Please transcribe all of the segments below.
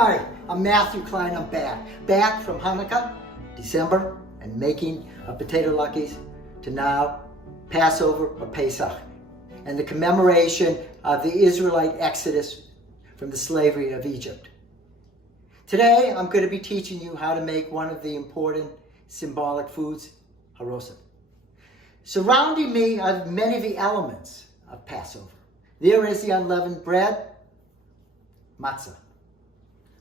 Hi, I'm Matthew Kline. I'm back from Hanukkah, December, and making potato luckies to now Passover or Pesach, and the commemoration of the Israelite exodus from the slavery of Egypt. Today, I'm going to be teaching you how to make one of the important symbolic foods, Haroset. Surrounding me are many of the elements of Passover. There is the unleavened bread, matzah.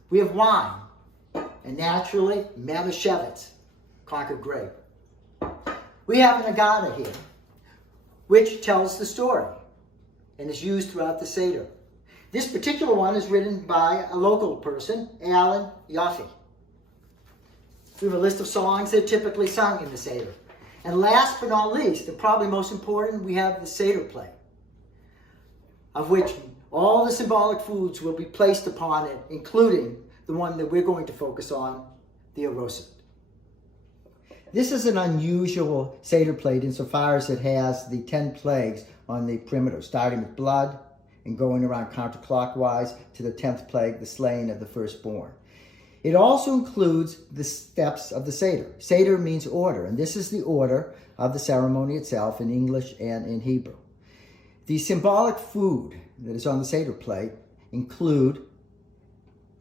We have wine, and naturally, Haroset, Concord grape. We have an agada here, which tells the story and is used throughout the Seder. This particular one is written by a local person, Alan Yaffe. We have a list of songs that are typically sung in the Seder. And last but not least, and probably most important, we have the Seder plate, of which all the symbolic foods will be placed upon it, including the one that we're going to focus on, the Haroset. This is an unusual Seder plate insofar as it has the 10 plagues on the perimeter, starting with blood and going around counterclockwise to the 10th plague, the slaying of the firstborn. It also includes the steps of the Seder. Seder means order, and this is the order of the ceremony itself in English and in Hebrew. The symbolic food that is on the Seder plate include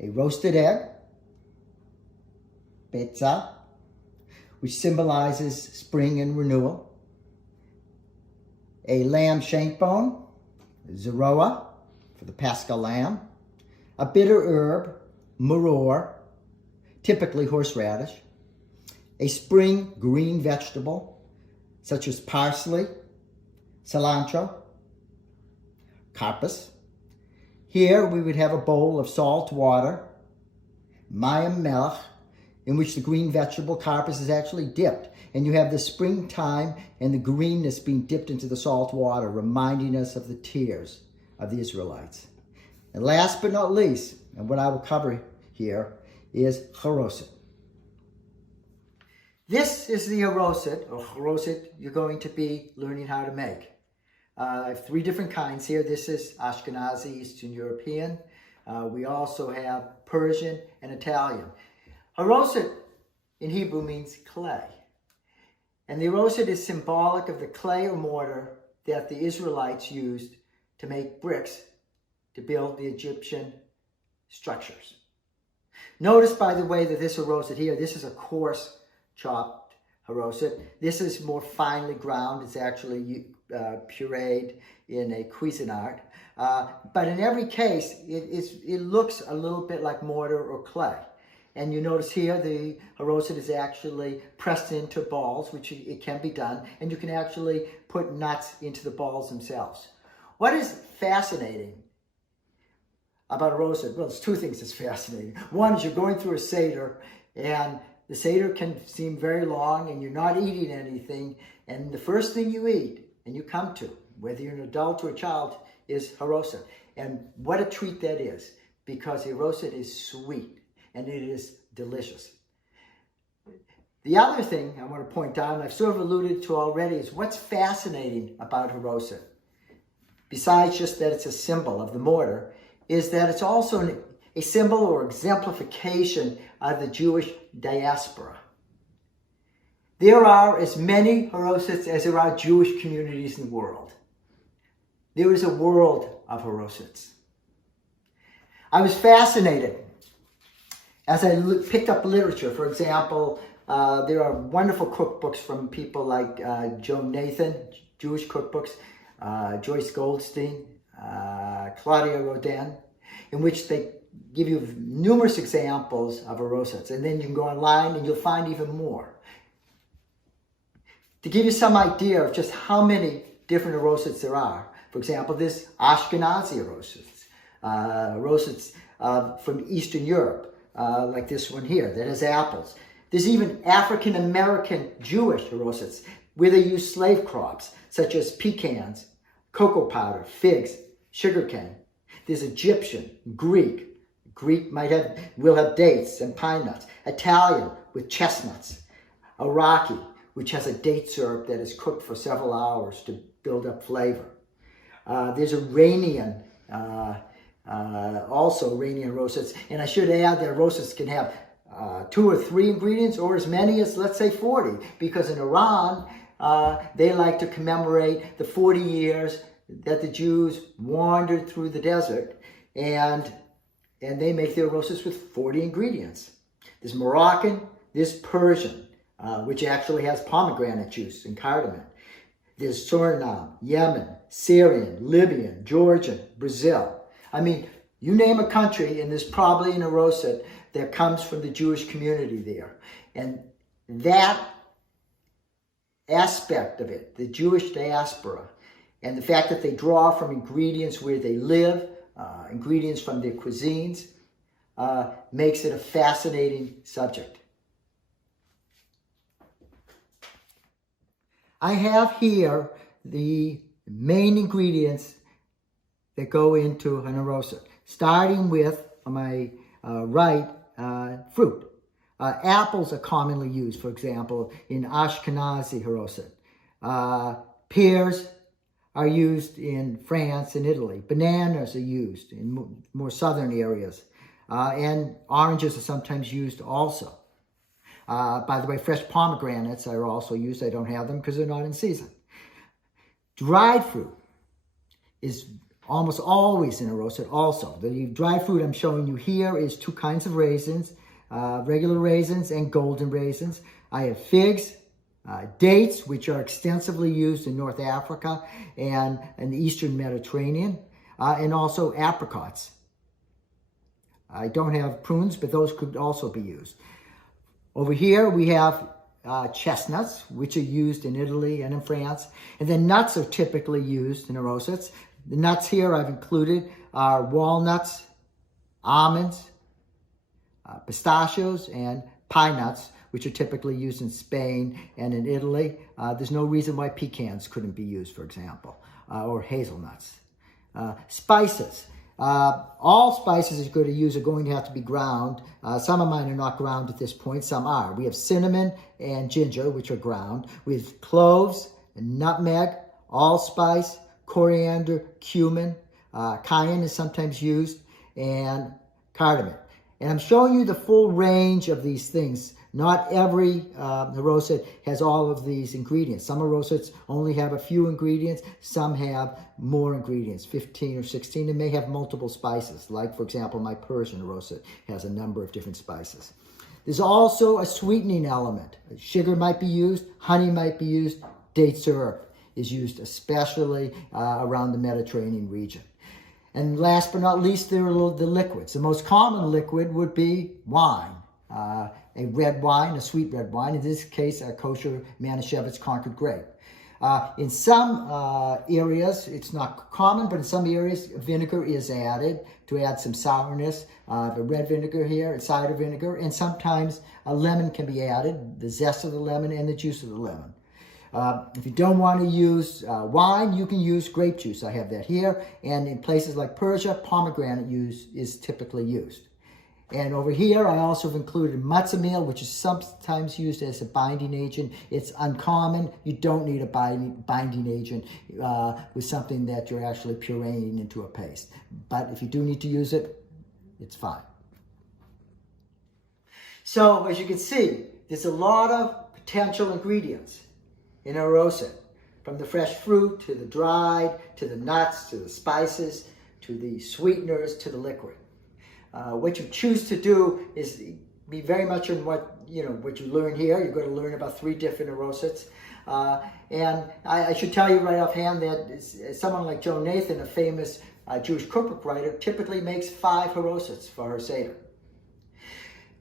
a roasted egg, betza, which symbolizes spring and renewal, a lamb shank bone, zeroa, for the Paschal lamb, a bitter herb, maror, typically horseradish, a spring green vegetable, such as parsley, cilantro, karpas. Here we would have a bowl of salt water, mayim melech, in which the green vegetable karpas is actually dipped. And you have the springtime and the greenness being dipped into the salt water, reminding us of the tears of the Israelites. And last but not least, and what I will cover here, is Haroset. This is the Haroset, or Haroset, you're going to be learning how to make. I have 3 different kinds here. This is Ashkenazi, Eastern European. We also have Persian and Italian. Haroset in Hebrew means clay. And the Haroset is symbolic of the clay or mortar that the Israelites used to make bricks to build the Egyptian structures. Notice, by the way, that this Haroset here, this is a coarse chopped Haroset. This is more finely ground. It's actually pureed in a Cuisinart. But in every case, it looks a little bit like mortar or clay. And you notice here the Haroset is actually pressed into balls, which it can be done, and you can actually put nuts into the balls themselves. What is fascinating about Haroset? Well, there's 2 things that's fascinating. One is you're going through a Seder, and the Seder can seem very long, and you're not eating anything, and the first thing you eat, and you come to, whether you're an adult or a child, is Haroset. And what a treat that is, because the Haroset is sweet. And it is delicious. The other thing I want to point out, and I've sort of alluded to already, is what's fascinating about Haroset, besides just that it's a symbol of the mortar, is that it's also a symbol or exemplification of the Jewish diaspora. There are as many Harosets as there are Jewish communities in the world. There is a world of Harosets. I was fascinated as I picked up literature. For example, there are wonderful cookbooks from people like Joan Nathan, Jewish cookbooks, Joyce Goldstein, Claudia Rodin, in which they give you numerous examples of Harosets. And then you can go online and you'll find even more. To give you some idea of just how many different Harosets there are, for example, this Ashkenazi Harosets, Harosets from Eastern Europe, like this one here, that has apples. There's even African-American Jewish Harosets, where they use slave crops, such as pecans, cocoa powder, figs, sugarcane. There's Egyptian, Greek. Greek will have dates and pine nuts. Italian, with chestnuts. Iraqi, which has a date syrup that is cooked for several hours to build up flavor. There's Iranian also Iranian Harosets. And I should add that Harosets can have 2 or 3 ingredients, or as many as, let's say, 40, because in Iran, they like to commemorate the 40 years that the Jews wandered through the desert, and they make their Harosets with 40 ingredients. There's Moroccan, there's Persian, which actually has pomegranate juice and cardamom. There's Suriname, Yemen, Syrian, Libyan, Georgian, Brazil. I mean, you name a country, and there's probably an Haroset that comes from the Jewish community there. And that aspect of it, the Jewish diaspora, and the fact that they draw from ingredients where they live, ingredients from their cuisines, makes it a fascinating subject. I have here the main ingredients that go into an Haroset, starting with, on my right, fruit. Apples are commonly used, for example, in Ashkenazi Haroset. Pears are used in France and Italy. Bananas are used in more southern areas. And oranges are sometimes used also. By the way, fresh pomegranates are also used. I don't have them because they're not in season. Dried fruit is almost always in a Haroset also. The dried fruit I'm showing you here is 2 kinds of raisins, regular raisins and golden raisins. I have figs, dates, which are extensively used in North Africa and in the Eastern Mediterranean, and also apricots. I don't have prunes, but those could also be used. Over here we have chestnuts, which are used in Italy and in France. And then nuts are typically used in Harosets. The nuts here I've included are walnuts, almonds, pistachios, and pine nuts, which are typically used in Spain and in Italy. There's no reason why pecans couldn't be used, for example, or hazelnuts. Spices. All spices you're going to use are going to have to be ground. Some of mine are not ground at this point, some are. We have cinnamon and ginger, which are ground. We have cloves, nutmeg, allspice, coriander, cumin, cayenne is sometimes used, and cardamom. And I'm showing you the full range of these things. Not every Haroset has all of these ingredients. Some Harosets only have a few ingredients. Some have more ingredients, 15 or 16, and may have multiple spices. Like, for example, my Persian Haroset has a number of different spices. There's also a sweetening element. Sugar might be used, honey might be used, date syrup is used, especially around the Mediterranean region. And last but not least, there are the liquids. The most common liquid would be wine. A red wine, a sweet red wine, in this case, a kosher Manischewitz Concord grape. In some areas, it's not common, but in some areas, vinegar is added to add some sourness. The red vinegar here, and cider vinegar, and sometimes a lemon can be added, the zest of the lemon and the juice of the lemon. If you don't want to use wine, you can use grape juice. I have that here. And in places like Persia, pomegranate juice is typically used. And over here, I also have included matzah meal, which is sometimes used as a binding agent. It's uncommon. You don't need a binding agent with something that you're actually pureeing into a paste. But if you do need to use it, it's fine. So, as you can see, there's a lot of potential ingredients in a Haroset, from the fresh fruit to the dried, to the nuts, to the spices, to the sweeteners, to the liquid. What you choose to do is be very much in what you learn here. You're going to learn about 3 different Harosets. And I should tell you right offhand that someone like Joe Nathan, a famous Jewish cookbook writer, typically makes 5 Harosets for her Seder.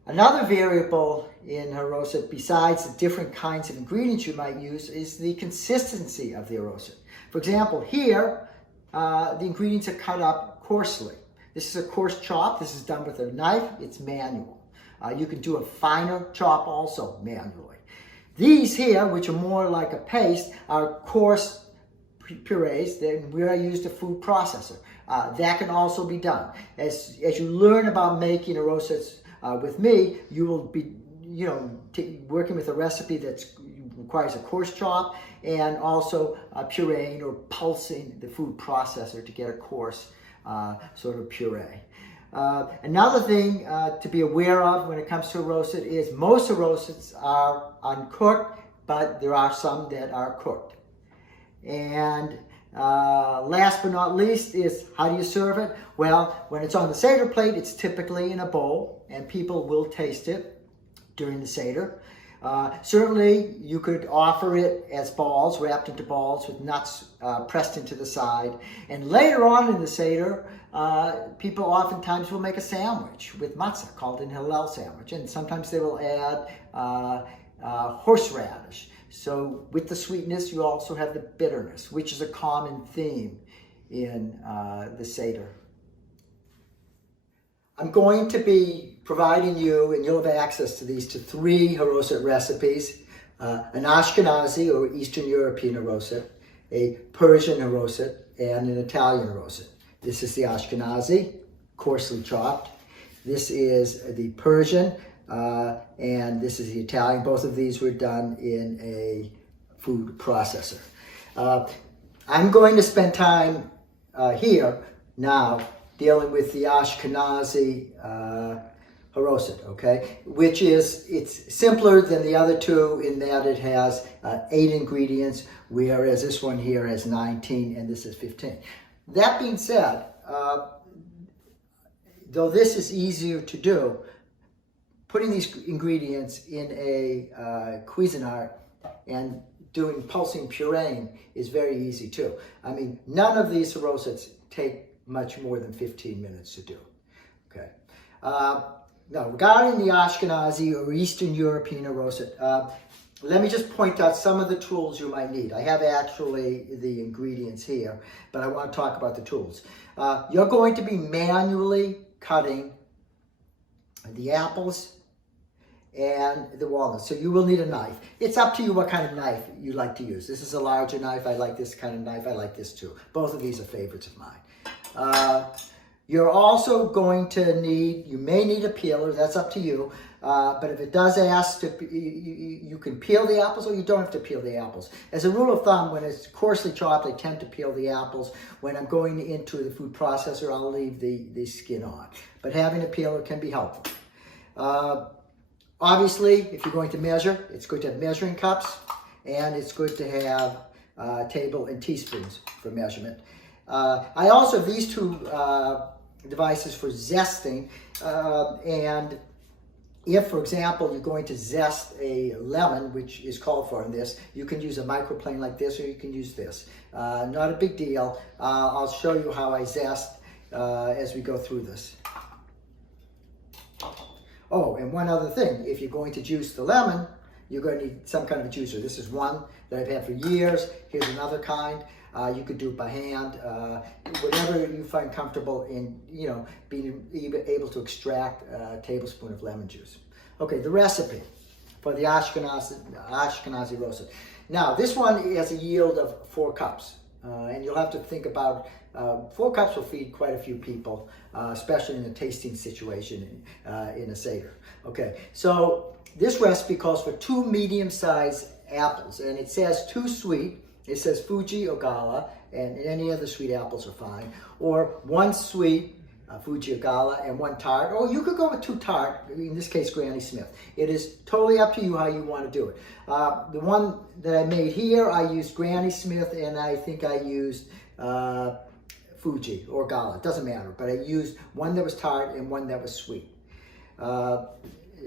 Another variable in Haroset, besides the different kinds of ingredients you might use, is the consistency of the Haroset. For example, here, the ingredients are cut up coarsely. This is a coarse chop. This is done with a knife. It's manual. You can do a finer chop also manually. These here, which are more like a paste, are coarse purees where I used a food processor. That can also be done. As you learn about making Harosets with me, you will be working with a recipe that requires a coarse chop and also pureeing or pulsing the food processor to get a coarse sort of puree. Another thing to be aware of when it comes to haroset is most harosets are uncooked, but there are some that are cooked. And last but not least is, how do you serve it? Well, when it's on the Seder plate, it's typically in a bowl, and people will taste it during the Seder. Certainly, you could offer it as balls, wrapped into balls with nuts pressed into the side. And later on in the Seder, people oftentimes will make a sandwich with matzah called an Hillel sandwich. And sometimes they will add horseradish. So with the sweetness, you also have the bitterness, which is a common theme in the Seder. I'm going to be providing you, and you'll have access to these, to 3 haroset recipes. An Ashkenazi or Eastern European haroset, a Persian haroset, and an Italian haroset. This is the Ashkenazi, coarsely chopped. This is the Persian, and this is the Italian. Both of these were done in a food processor. I'm going to spend time here now dealing with the Ashkenazi Haroset, okay? Which is, it's simpler than the other two in that it has 8 ingredients, whereas this one here has 19 and this is 15. That being said, though this is easier to do, putting these ingredients in a Cuisinart and doing pulsing pureeing is very easy too. I mean, none of these Harosets take much more than 15 minutes to do. Okay. Now, regarding the Ashkenazi or Eastern European Haroset, let me just point out some of the tools you might need. I have actually the ingredients here, but I want to talk about the tools. You're going to be manually cutting the apples and the walnuts. So you will need a knife. It's up to you what kind of knife you like to use. This is a larger knife. I like this kind of knife. I like this too. Both of these are favorites of mine. You're also going to need, you may need a peeler. That's up to you. But if it does ask to, you can peel the apples or you don't have to peel the apples. As a rule of thumb, when it's coarsely chopped, I tend to peel the apples. When I'm going into the food processor, I'll leave the skin on. But having a peeler can be helpful. Obviously, if you're going to measure, it's good to have measuring cups, and it's good to have table and teaspoons for measurement. I also have these 2 devices for zesting, and if, for example, you're going to zest a lemon, which is called for in this, you can use a microplane like this, or you can use this. Not a big deal. I'll show you how I zest as we go through this. Oh, and one other thing, if you're going to juice the lemon, you're going to need some kind of a juicer. This is one that I've had for years. Here's another kind. You could do it by hand, whatever you find comfortable in, being able to extract a tablespoon of lemon juice. Okay, the recipe for the Ashkenazi Haroset. Now, this one has a yield of 4 cups, and you'll have to think about 4 cups will feed quite a few people, especially in a tasting situation in a Seder. Okay, so this recipe calls for 2 medium-sized apples, and it says 2 sweet. It says Fuji or Gala, and any other sweet apples are fine. Or 1 sweet, Fuji or Gala, and 1 tart. Or you could go with 2 tart, in this case, Granny Smith. It is totally up to you how you want to do it. The one that I made here, I used Granny Smith, and I think I used Fuji or Gala. It doesn't matter, but I used one that was tart and one that was sweet.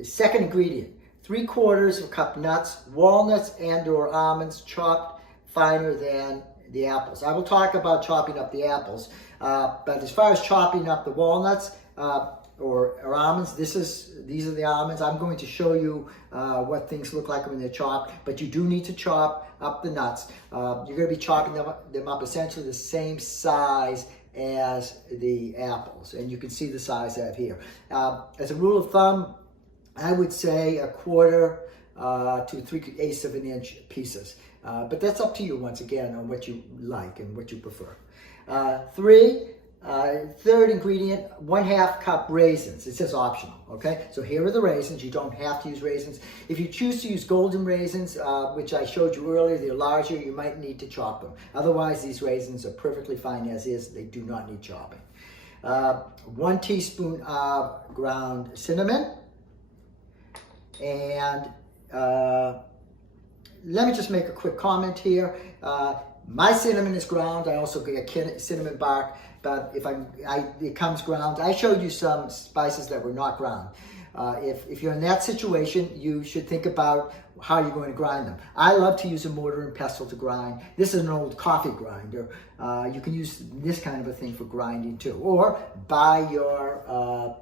Second ingredient, 3/4 cup nuts, walnuts and or almonds chopped finer than the apples. I will talk about chopping up the apples, but as far as chopping up the walnuts or almonds, these are the almonds. I'm going to show you what things look like when they're chopped, but you do need to chop up the nuts. You're going to be chopping them up essentially the same size as the apples, and you can see the size I have here. As a rule of thumb, I would say 1/4 to 3/8 of an inch pieces. But that's up to you, once again, on what you like and what you prefer. Third ingredient, 1/2 cup raisins. It says optional, okay? So here are the raisins. You don't have to use raisins. If you choose to use golden raisins, which I showed you earlier, they're larger, you might need to chop them. Otherwise, these raisins are perfectly fine as is. They do not need chopping. 1 teaspoon of ground cinnamon, and let me just make a quick comment here. My cinnamon is ground. I also get cinnamon bark, but if it comes ground. I showed you some spices that were not ground. If you're in that situation, you should think about how you're going to grind them. I love to use a mortar and pestle to grind. This is an old coffee grinder. You can use this kind of a thing for grinding too, or buy your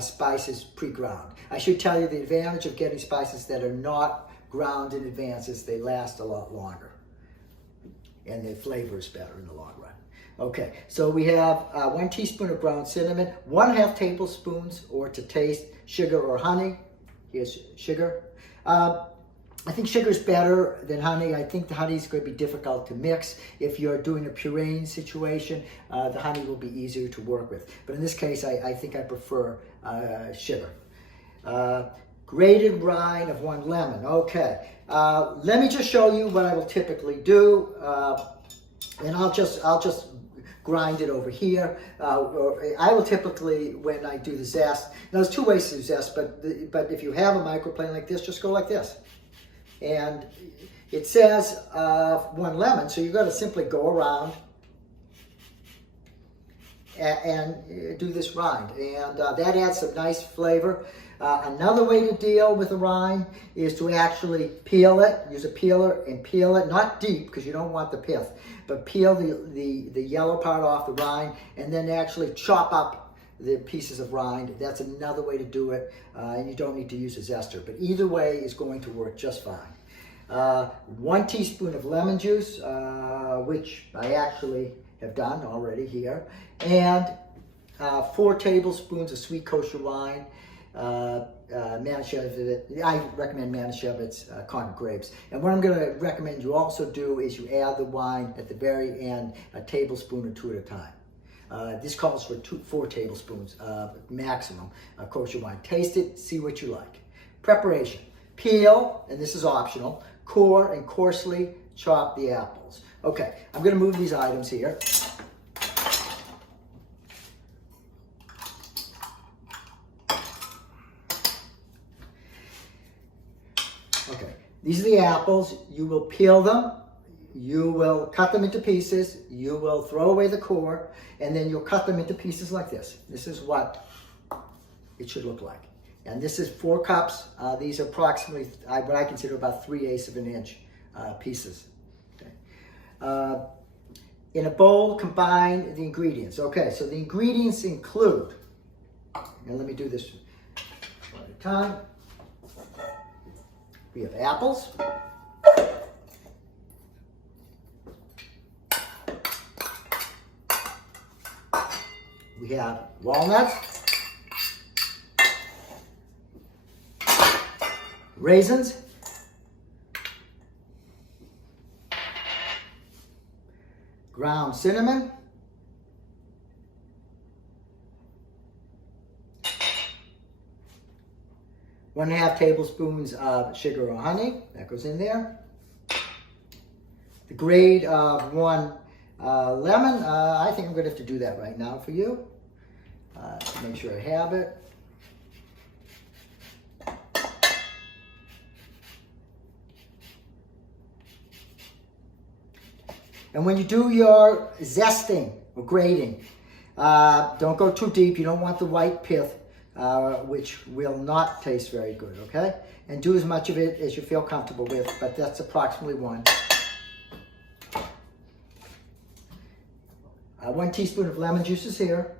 spices pre-ground. I should tell you the advantage of getting spices that are not ground in advance is they last a lot longer, and the flavor is better in the long run. Okay, so we have 1 teaspoon of ground cinnamon, 1/2 tablespoons, or to taste, sugar or honey. Here's sugar. I think sugar is better than honey. I think the honey is going to be difficult to mix. If you're doing a pureeing situation, the honey will be easier to work with. But in this case, I think I prefer sugar. Grated rind of 1 lemon. Okay, let me just show you what I will typically do, and I'll just grind it over here. I will typically, when I do the zest, now there's 2 ways to do zest, but if you have a microplane like this, just go like this. And it says 1 lemon, so you've got to simply go around and do this rind, and that adds some nice flavor. Another way to deal with the rind is to actually peel it. Use a peeler and peel it, not deep because you don't want the pith, but peel the yellow part off the rind, and then actually chop up the pieces of rind. That's another way to do it, and you don't need to use a zester, but either way is going to work just fine. 1 teaspoon of lemon juice, which I actually have done already here, and 4 tablespoons of sweet kosher wine. Manischewitz, I recommend Manischewitz Concord grapes. And what I'm going to recommend you also do is you add the wine at the very end, a tablespoon or 2 at a time. This calls for 4 tablespoons maximum kosher wine. Taste it, see what you like. Preparation: peel, and this is optional, core and coarsely chop the apples. Okay, I'm going to move these items here. Okay, these are the apples. You will peel them, you will cut them into pieces, you will throw away the core, and then you'll cut them into pieces like this. This is what it should look like. And this is 4 cups. These are approximately what I consider about 3/8 of an inch pieces. Okay. In a bowl, combine the ingredients. Okay, so the ingredients include, and let me do this one at a time. We have apples, we have walnuts, raisins, ground cinnamon, one and a half tablespoons of sugar or honey, that goes in there. The grade of 1 lemon, I think I'm going to have to do that right now for you. Make sure I have it. And when you do your zesting or grating, don't go too deep. You don't want the white pith, which will not taste very good, okay? And do as much of it as you feel comfortable with, but that's approximately 1. 1 teaspoon of lemon juice is here.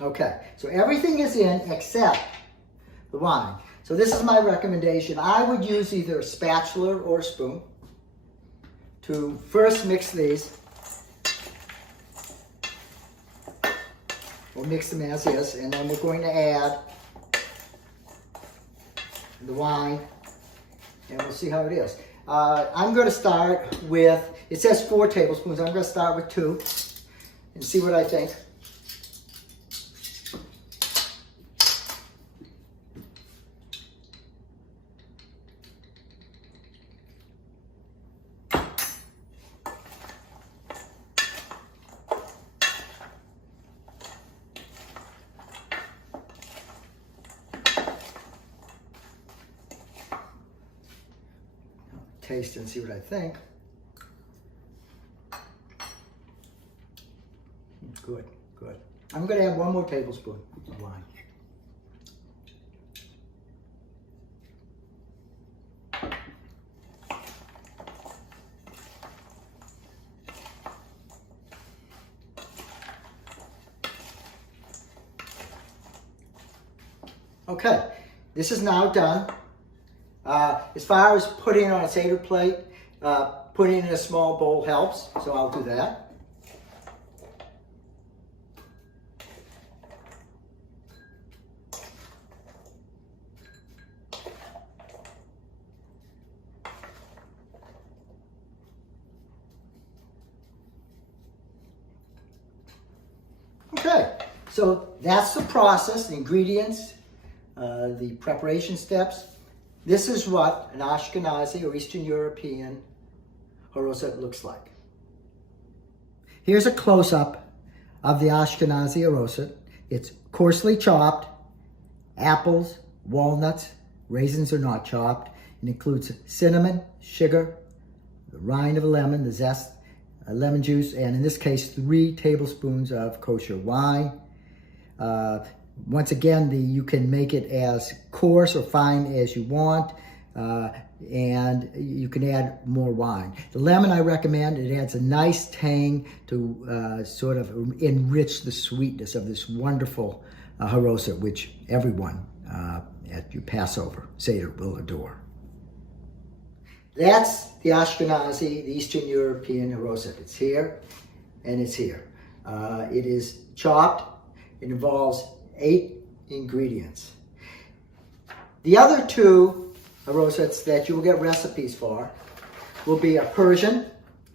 Okay, so everything is in except the wine. So this is my recommendation. I would use either a spatula or a spoon to first mix these. We'll mix them as is, and then we're going to add the wine, and we'll see how it is. I'm going to start with, it says 4 tablespoons. I'm going to start with 2 and see what I think. taste it and see what I think. Good, good. I'm going to add 1 more tablespoon of wine. Okay, this is now done. As far as putting it on a Seder plate, putting it in a small bowl helps, so I'll do that. Okay, so that's the process, the ingredients, the preparation steps. This is what an Ashkenazi or Eastern European Haroset looks like. Here's a close-up of the Ashkenazi Haroset. It's coarsely chopped, apples, walnuts, raisins are not chopped. It includes cinnamon, sugar, the rind of a lemon, the zest, lemon juice, and in this case, 3 tablespoons of kosher wine. Once again, you can make it as coarse or fine as you want, and you can add more wine. The lemon I recommend, it adds a nice tang to sort of enrich the sweetness of this wonderful Haroset, which everyone at your Passover Seder will adore. That's the Ashkenazi, the Eastern European Haroset. It's here and it's here. It is chopped. It involves 8 ingredients. The other 2 Harosets that you will get recipes for will be a Persian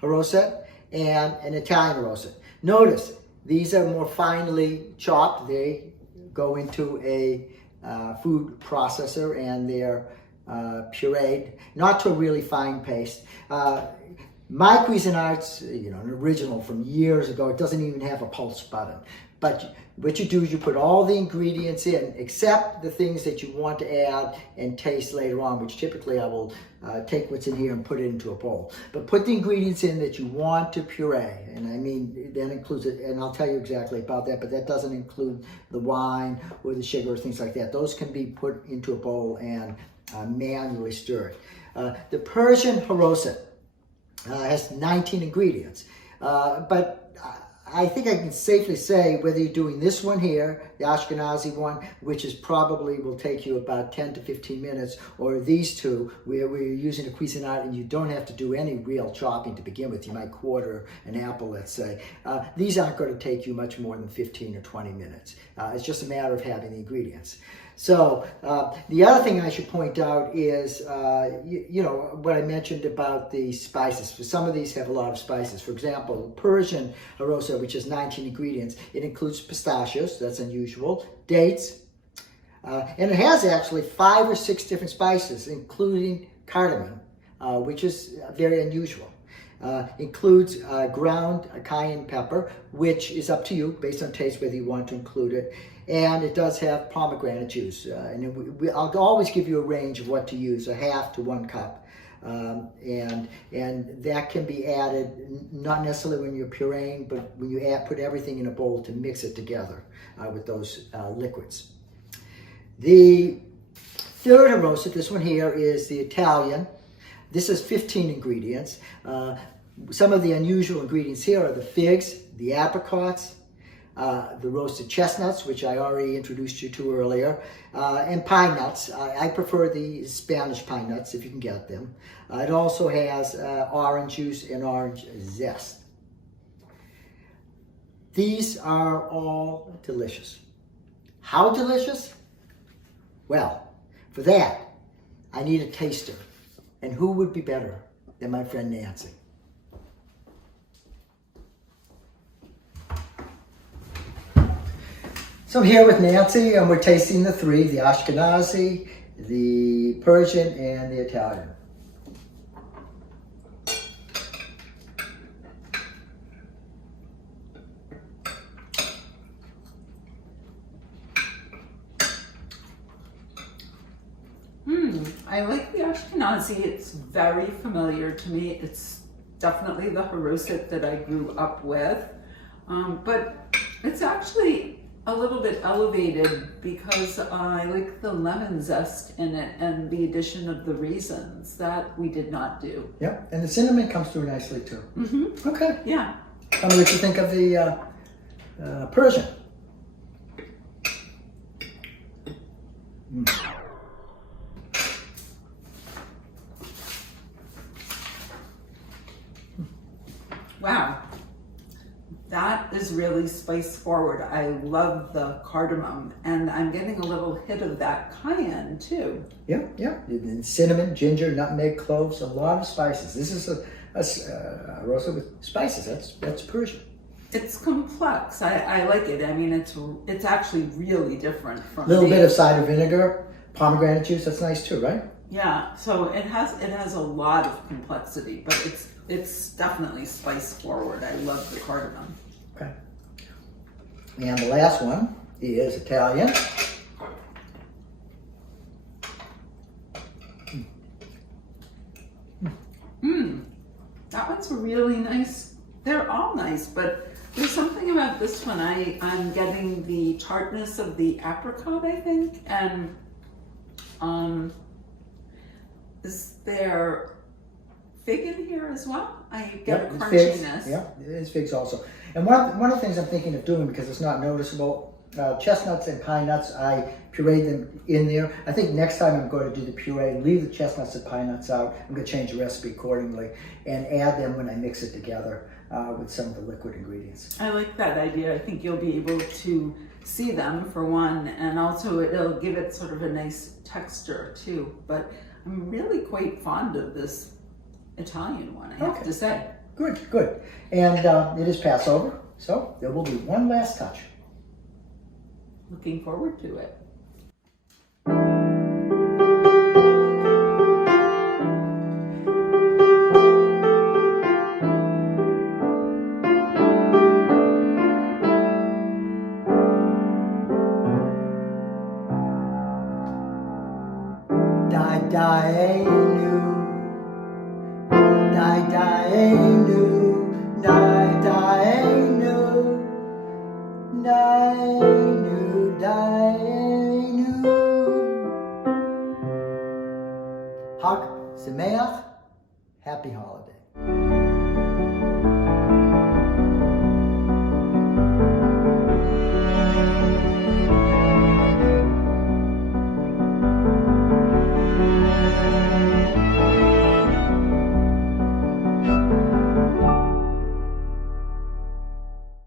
Haroset and an Italian Haroset. Notice, these are more finely chopped. They go into a food processor and they're pureed, not to a really fine paste. My Cuisinart's, an original from years ago. It doesn't even have a pulse button. But what you do is you put all the ingredients in, except the things that you want to add and taste later on, which typically I will take what's in here and put it into a bowl. But put the ingredients in that you want to puree, and I mean, that includes it, and I'll tell you exactly about that, but that doesn't include the wine or the sugar or things like that. Those can be put into a bowl and manually stirred. The Persian Haroset has 19 ingredients, but I think I can safely say whether you're doing this one here, the Ashkenazi one, which is probably will take you about 10 to 15 minutes, or these 2 where we're using a Cuisinart and you don't have to do any real chopping to begin with. You might quarter an apple, let's say. These aren't going to take you much more than 15 or 20 minutes. It's just a matter of having the ingredients. So the other thing I should point out is, what I mentioned about the spices. Some of these have a lot of spices. For example, Persian Haroset, which has 19 ingredients, it includes pistachios, that's unusual, dates, and it has actually 5 or 6 different spices, including cardamom, which is very unusual. Includes ground cayenne pepper, which is up to you based on taste whether you want to include it. And it does have pomegranate juice. And I'll always give you a range of what to use, a half to 1 cup. And that can be added, not necessarily when you're pureeing, but when you put everything in a bowl to mix it together with those liquids. The third Haroset, this one here, is the Italian. This is 15 ingredients. Some of the unusual ingredients here are the figs, the apricots, the roasted chestnuts, which I already introduced you to earlier, and pine nuts. I prefer the Spanish pine nuts if you can get them. It also has orange juice and orange zest. These are all delicious. How delicious? Well, for that, I need a taster. And who would be better than my friend Nancy? So I'm here with Nancy, and we're tasting the 3, the Ashkenazi, the Persian, and the Italian. I like the Ashkenazi. It's very familiar to me. It's definitely the Haroset that I grew up with. But it's actually a little bit elevated because I like the lemon zest in it and the addition of the raisins. That we did not do. Yep, and the cinnamon comes through nicely too. Mm-hmm. Okay. Yeah. Tell me what you think of the Persian. Wow. That is really spice forward. I love the cardamom, and I'm getting a little hit of that cayenne too. Yeah, yeah. And cinnamon, ginger, nutmeg, cloves, a lot of spices. This is a Arosa with spices. That's Persian. It's complex. I like it. I mean, it's actually really different from A little bit of cider vinegar, pomegranate juice. That's nice too, right? Yeah. So it has a lot of complexity, but it's definitely spice forward. I love the cardamom. Okay. And the last one is Italian. That one's really nice. They're all nice, but there's something about this one. I'm getting the tartness of the apricot, I think, and is there fig in here as well? I get a crunchiness. Yeah, it is figs also. And one of the things I'm thinking of doing, because it's not noticeable, chestnuts and pine nuts, I pureed them in there. I think next time I'm going to do the puree, leave the chestnuts and pine nuts out. I'm going to change the recipe accordingly and add them when I mix it together with some of the liquid ingredients. I like that idea. I think you'll be able to see them for one, and also it'll give it sort of a nice texture too. But I'm really quite fond of this Italian one, I have to say. Good, good. And it is Passover, so there will be one last touch. Looking forward to it. Hag Sameach, happy holiday.